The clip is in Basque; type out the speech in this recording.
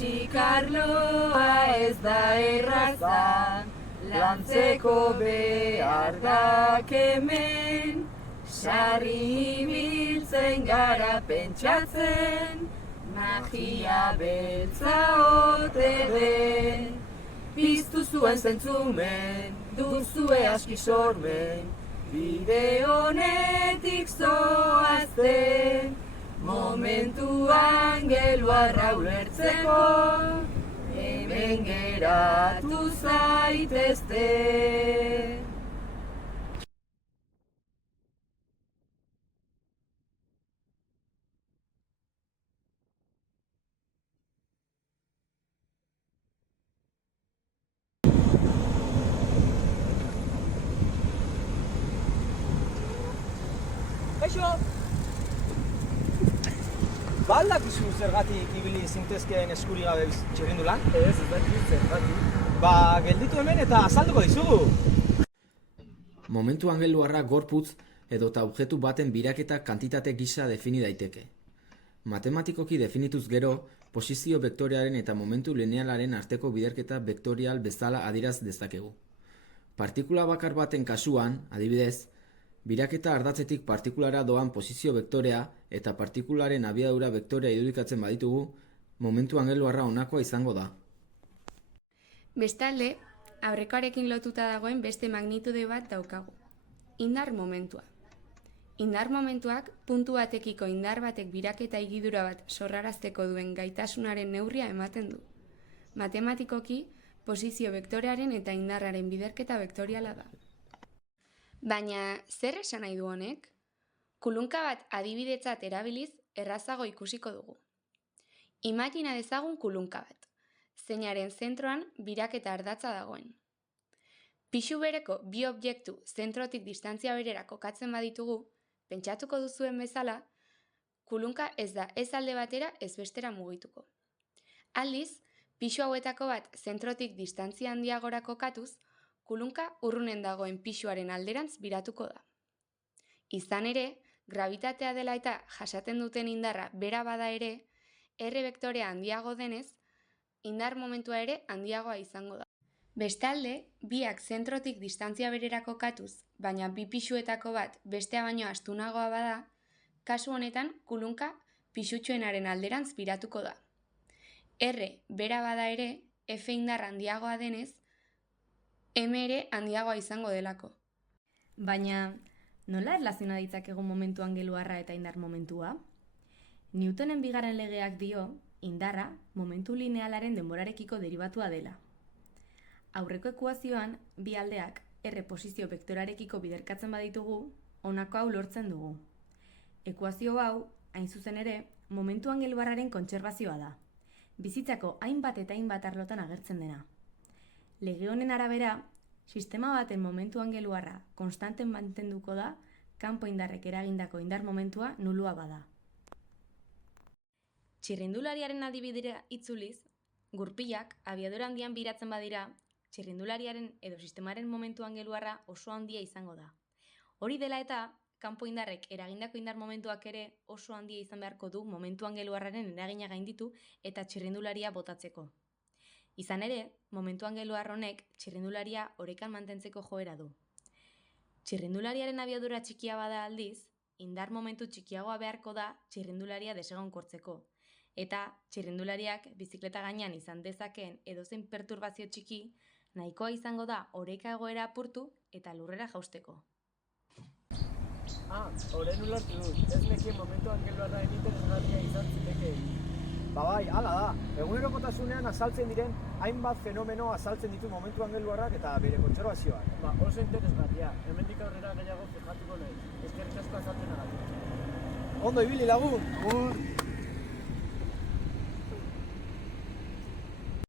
Muxikarloa ez da erraza, lantzeko behar da kemen, sarri ibiltzen gara pentsatzen, magia beltza ote den. Piztu zuen zentzumen, duzue aski sormen, bide honetik zoazten, momentuan geluarra ulertzeko, hemen geratu zaitezte. Kaixo! Ba aldakizu zergatik ibili zintezkeen eskuri gabe txirrindulan? Ez dakit zergatik. Ba, gelditu hemen eta azalduko dizugu! Momentu angeluarra gorputz edota objektu baten biraketa kantitate gisa defini daiteke. Matematikoki definituz gero, posizio bektorearen eta momentu linealaren arteko biderketa bektorial bezala adieraz dezakegu. Partikula bakar baten kasuan, adibidez, biraketa ardatzetik partikulara doan posizio bektorea eta partikularen abiadura bektorea irudikatzen baditugu, momentu angeluarra honakoa izango da. Bestalde, aurrekoarekin lotuta dagoen beste magnitude bat daukagu. Indar momentua. Indar momentuak puntu batekiko indar batek biraketa igidura bat sorrarazteko duen gaitasunaren neurria ematen du. Matematikoki, posizio bektorearen eta indarraren biderketa bektoriala da. Baina, zer esan nahi du honek? Kulunka bat adibidetzat erabiliz errazago ikusiko dugu. Imagina dezagun kulunka bat, zeinaren zentroan biraketa ardatza dagoen. Pisu bereko bi objektu zentrotik distantzia berera kokatzen baditugu, pentsatuko duzuen bezala, kulunka ez da ez alde batera ez bestera mugituko. Aldiz, pisu hauetako bat zentrotik distantzia handiagora kokatuz, kulunka urrunen dagoen pisuaren alderantz biratuko da. Izan ere, gravitatea dela eta jasaten duten indarra bera bada ere, R bektorea handiago denez, indar momentua ere handiagoa izango da. Bestalde, biak zentrotik distantzia berera kokatuz, baina bi pisuetako bat bestea baino astunagoa bada, kasu honetan kulunka pisutsuenaren alderantz biratuko da. R bera bada ere, F indar handiagoa denez, M ere handiagoa izango delako. Baina, nola erlaziona ditzakegu momentu angeluarra eta indar momentua? Newtonen bigarren legeak dio, indarra momentu linealaren denborarekiko deribatua dela. Aurreko ekuazioan, bi aldeak R posizio bektorarekiko biderkatzen baditugu, honako hau lortzen dugu. Ekuazio hau, hain zuzen ere, momentu angeluarraren kontserbazioa da. Bizitzako hainbat eta hainbat arlotan agertzen dena. Lege honen arabera, sistema baten momentu angeluarra konstanten mantenduko da, kanpo indarrek eragindako indar momentua nulua bada. Txirrindulariaren adibidera itzuliz, gurpilak abiadura handian biratzen badira, txirrindulariaren edo sistemaren momentu angeluarra oso handia izango da. Hori dela eta, kanpo indarrek eragindako indar momentuak ere oso handia izan beharko du momentu angeluarraren eragina gainditu eta txirrindularia botatzeko. Izan ere, momentu angeluar honek txirrindularia orekan mantentzeko joera du. Txirrindulariaren abiadura txikia bada aldiz, indar momentu txikiagoa beharko da txirrindularia desegonkortzeko, eta txirrindulariak bizikleta gainean izan dezakeen edozein perturbazio txiki nahikoa izango da oreka egoera apurtu eta lurrera jausteko. Orain ulertu dut, ez nekien momentu angeluarra interesgarria izan zitekeen. Ba bai, hala da. Egunerokotasunean azaltzen diren hainbat fenomeno azaltzen ditu momentu angeluarrak eta bere kontserbazioak. Ba, oso interesgarria, hemendik aurrera gehiago fijatuko nahi. Eskerrik asko azalpenagatik. Ondo ibili lagun!